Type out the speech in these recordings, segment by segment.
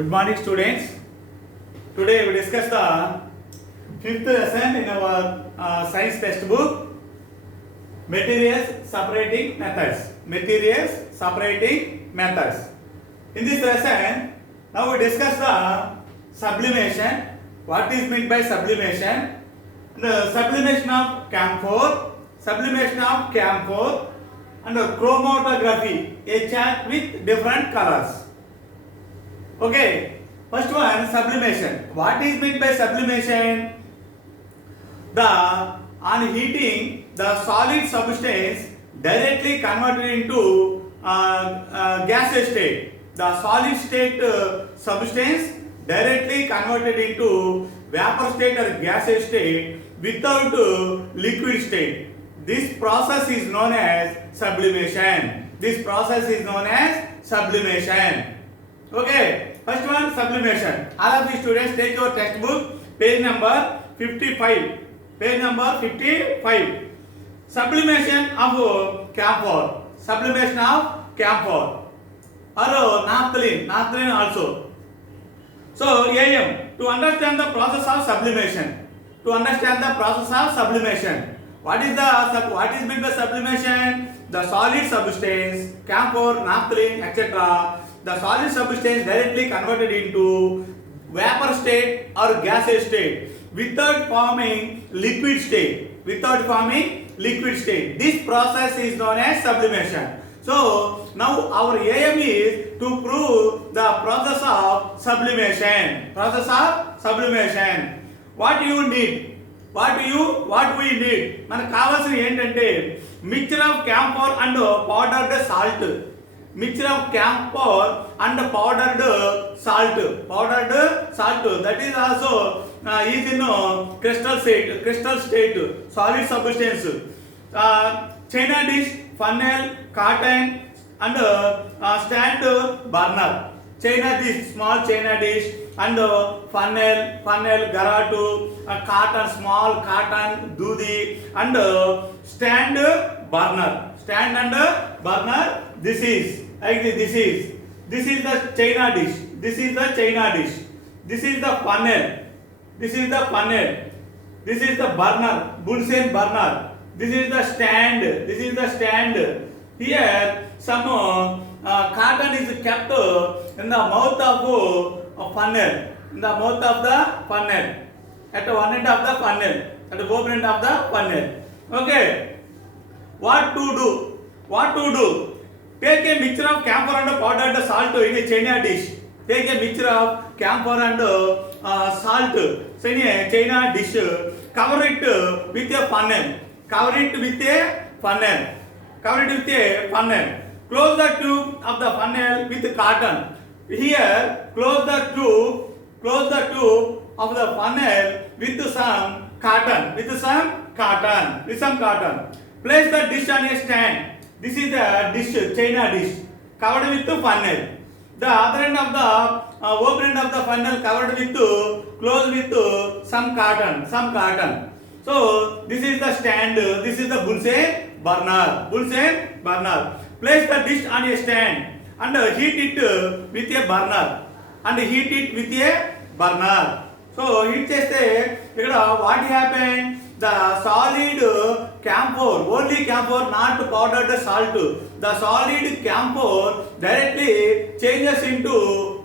Good morning, students. Today we discuss the fifth lesson in our science textbook, materials separating methods. Materials separating methods. In this lesson, now we discuss the sublimation. What is meant by sublimation? The sublimation of camphor, and chromatography, a chart with different colors. Okay, first one, sublimation. What is meant by sublimation? On heating, the solid substance directly converted into gaseous state. The solid state substance directly converted into vapor state or gaseous state without liquid state. This process is known as sublimation. Okay, first one, sublimation. All of the students take your textbook, page number 55. Sublimation of camphor. Or naphthalene also. So, AM, to understand the process of sublimation. What is meant by sublimation? The solid substance, camphor, naphthalene, etc. The solid substance directly converted into vapor state or gaseous state without forming liquid state. This process is known as sublimation. So now our aim is to prove the process of sublimation. What you need? What we need? మనకు కావాల్సిన ఏంటంటే mixture of camphor and powdered salt. That is also is in crystal state, solid substance. China dish, funnel, cotton and stand burner. Small China dish and funnel, garatu, small cotton, dudi and stand burner. This is the China dish. This is the funnel. This is the burner, Bunsen burner. This is the stand. Here some cotton is kept in the mouth of a funnel. At one end of the funnel. At the open end of the funnel. Okay. What to do? Take a mixture of camphor and powdered salt in a China dish. Take a mixture of camphor and salt in a China dish. Cover it with a funnel. Close the tube of the funnel with cotton. Here, close the tube of the funnel with some cotton. Place the dish on a stand. This is the dish, China dish, covered with the funnel. The other end of the open end of the funnel covered with closed with some cotton. So this is the stand. This is the Bunsen burner. Place the dish on a stand and heat it with a burner. So heat cheste what happened? The solid camphor, only camphor, not powdered salt. The solid camphor directly changes into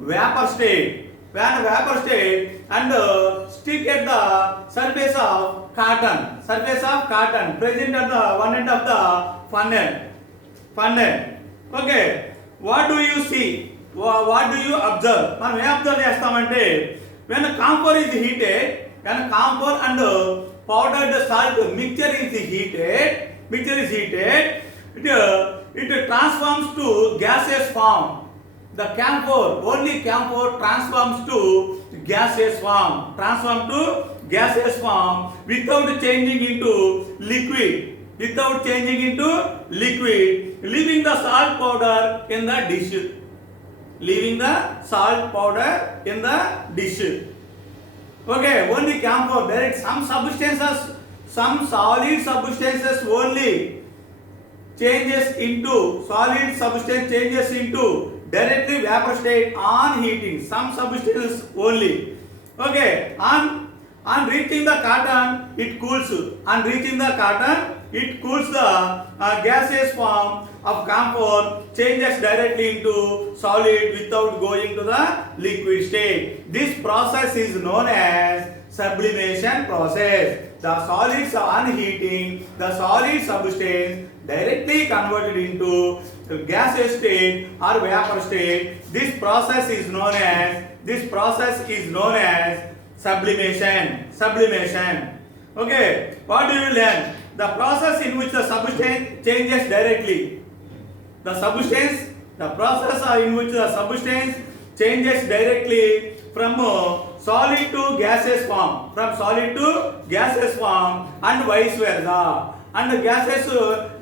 vapor state. And stick at the surface of cotton present at the one end of the funnel. Okay, what do you see? What do you observe? మనం ఏం observe చేస్తామంటే when camphor is heated, camphor and powdered salt mixture is heated, it transforms to gaseous form. The only camphor transforms to gaseous form without changing into liquid, leaving the salt powder in the dish. Okay, only camphor. There is some solid substances only changes into directly vapor state on heating. Some substances only. Okay, on reaching the cotton, it cools. On reaching the cotton, it cools the gaseous form of camphor changes directly into solid without going to the liquid state. This process is known as sublimation process. The solids on heating, the solid substance directly converted into gaseous state or vapor state. This process is known as sublimation. Okay, what do you learn? The process in which the substance changes directly. The process in which the substance changes directly from solid to gaseous form, and vice versa. And the gases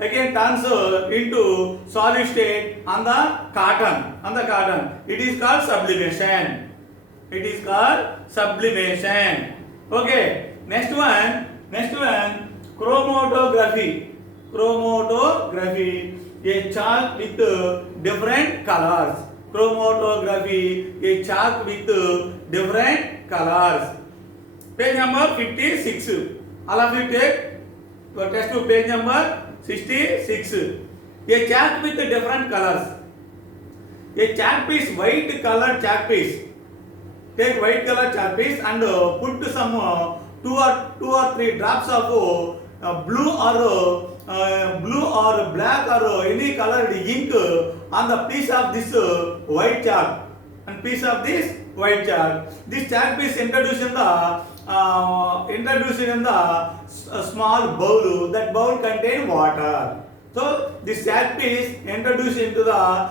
again turns into solid state on the cotton. It is called sublimation. Okay. Next one, chromatography. A chalk with different colors. A chalk with different colors. Page number 56. All of you take textbook page number 66. A chalk with different colors. A chalk piece, white colored chalk piece. Take white color chalk piece and put some 2 or 3 drops of blue or black or any colored ink on the piece of this white chalk. This chalk piece introduced in the small bowl. That bowl contain water. So this chalk piece introduced into the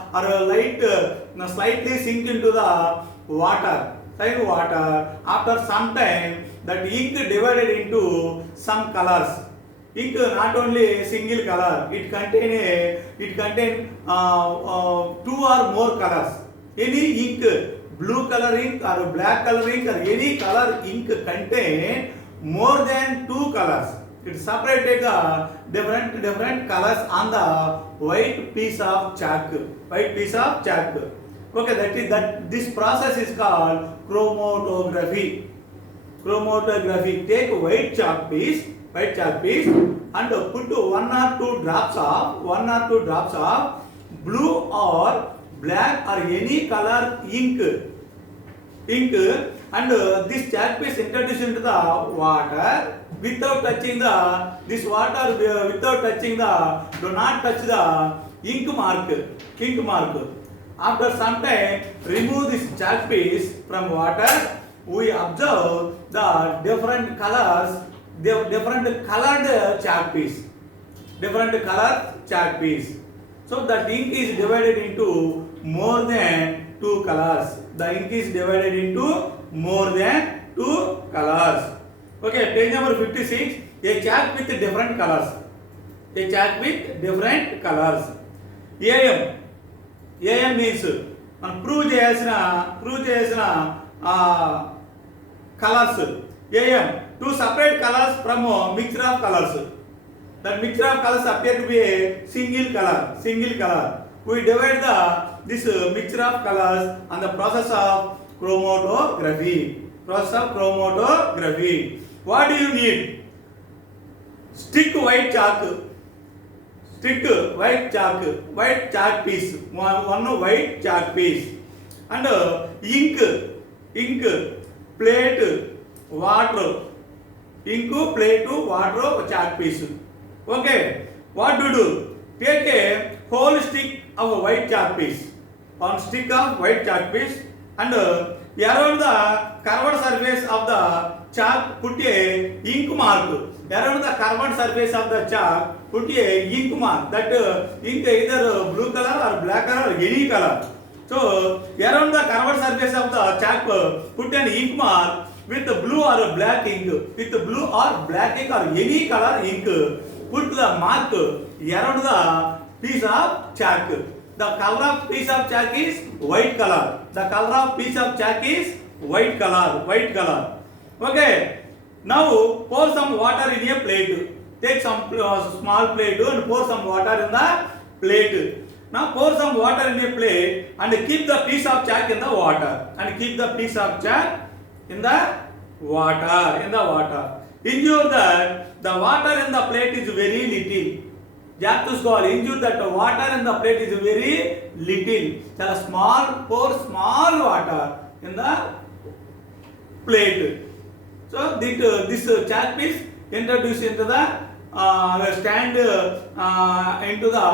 slightly sink into the water. After some time, that ink divided into some colors. Ink not only single color, it contain 2 or more colors. Any ink, blue color ink or black color ink or any color ink contain more than 2 colors. It separated different colors on the white piece of chalk. Okay, this process is called chromatography. Take white chalk piece and put 1 or 2 drops of blue or black or any color ink, and this chalk piece introduced into the water without touching do not touch the ink mark. After some time, remove this chalk piece from water. We observe the different colored chalk piece. So the ink is divided into more than 2 colors. Okay, page number 56. A chalk with different colors. AM means prove చేయాల్సిన colors. AM, to separate colors from mixture of colors. That mixture of colors appear to be a single color. We divide this mixture of colors on the process of chromatography. What do you need? Stick white chalk piece, one white chalk piece, and ink, plate, water, chalk piece. Okay, what to do? Take a whole stick of a white chalk piece, and around the curved surface of the chalk put a ink mark. Around the curved surface of the chalk put a ink mark. That ink either blue color or black color or any color. So around the curved surface of the chalk put an ink mark with blue or black ink. With blue or black ink or any color ink, put the mark around the piece of chalk. The color of piece of chalk is white color. Okay. Now pour some water in a plate. Take some small plate and pour some water in the plate. Now pour some water in a plate and keep the piece of chalk in the water. And keep the piece of chalk in the water. Ensure that the water in the plate is very little. Ensure that the water in the plate is very little. Just pour small water in the plate. So this chalk piece introduced into the stand into the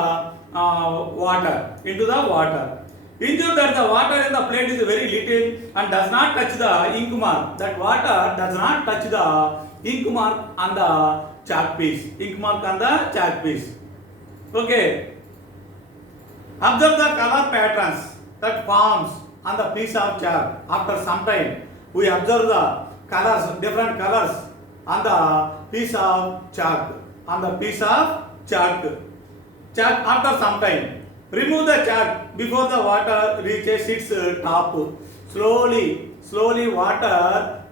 water. Ensure that the water in the plate is very little and does not touch the ink mark. That water does not touch the ink mark on the chalk piece. Okay. Observe the color patterns that forms on the piece of chalk. After some time, we observe the colors, different colors on the piece of chalk. Chalk after some time. Remove the chalk before the water reaches its top. Slowly water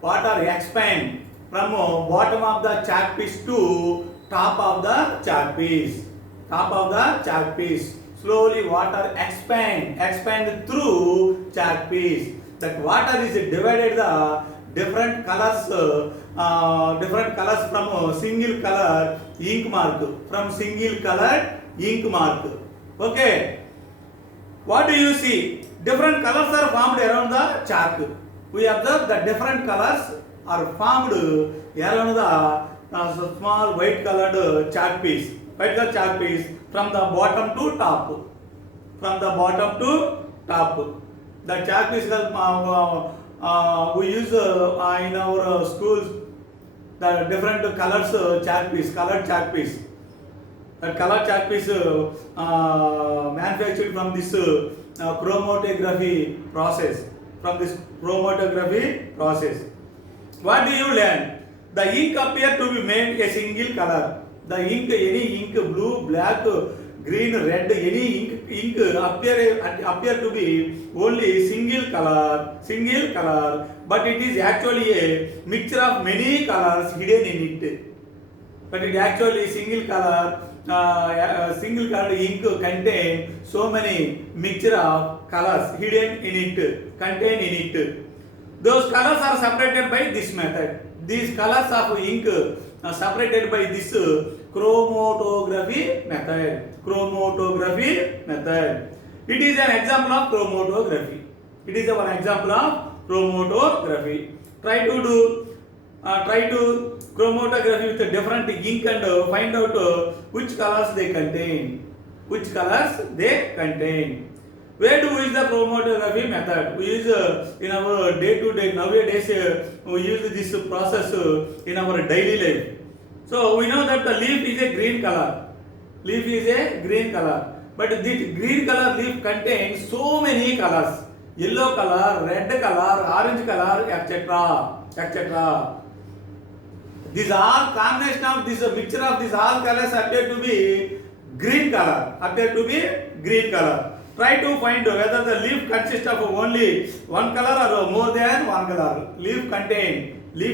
expand from bottom of the chalk piece to top of the chalk piece. Slowly water expand through chalk piece. That water is divided the different colors from single color ink mark. Okay. What do you see? Different colors are formed around the chalk. We observe that different colors are formed around the small white colored chalk piece. From the bottom to top. The chalk piece we use in our schools. The different colors colored chalk piece. That colored chalk piece manufactured from this chromatography process. What do you learn? The ink appear to be made a single color. Any ink, blue, black, green, red, any ink appear to be only single color, but it is actually a mixture of many colors hidden in it. But it actually single colored ink contain so many mixture of colors contained in it. Those colors are separated by this method. These colors of ink are separated by this chromatography method. It is an example of chromatography. Try to chromatography with a different ink and find out which colors they contain. Where do we use the chromatography method? We use in our day-to-day. Nowadays, we use this process in our daily life. So we know that the leaf is a green color. But this green color leaf contains so many colors: yellow color, red color, orange color, etc. These all combination of this mixture of these all colors appear to be green color. Try to find whether the leaf consists of only one color or more than one color. Leaf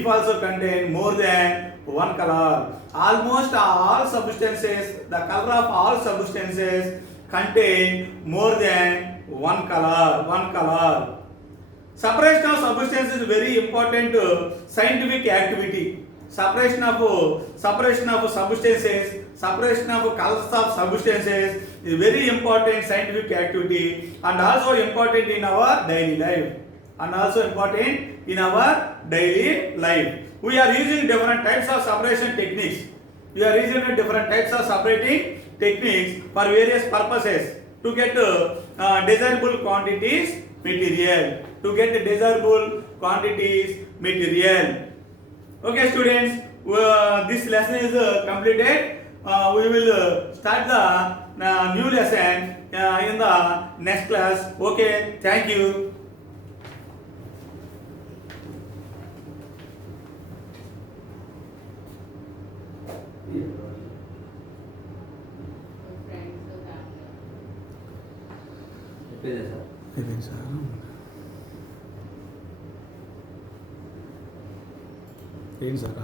also contain more than one color. Almost all substances, the color of all substances contain more than one color. Separation of substances is very important scientific activity. Separation of substances, separation of colors of substances is very important scientific activity and also important in our daily life. We are using different types of separation techniques. For various purposes to get desirable quantities material. Okay, students, this lesson is completed. We will start the new lesson in the next class. Okay, thank you. ఏంటి sir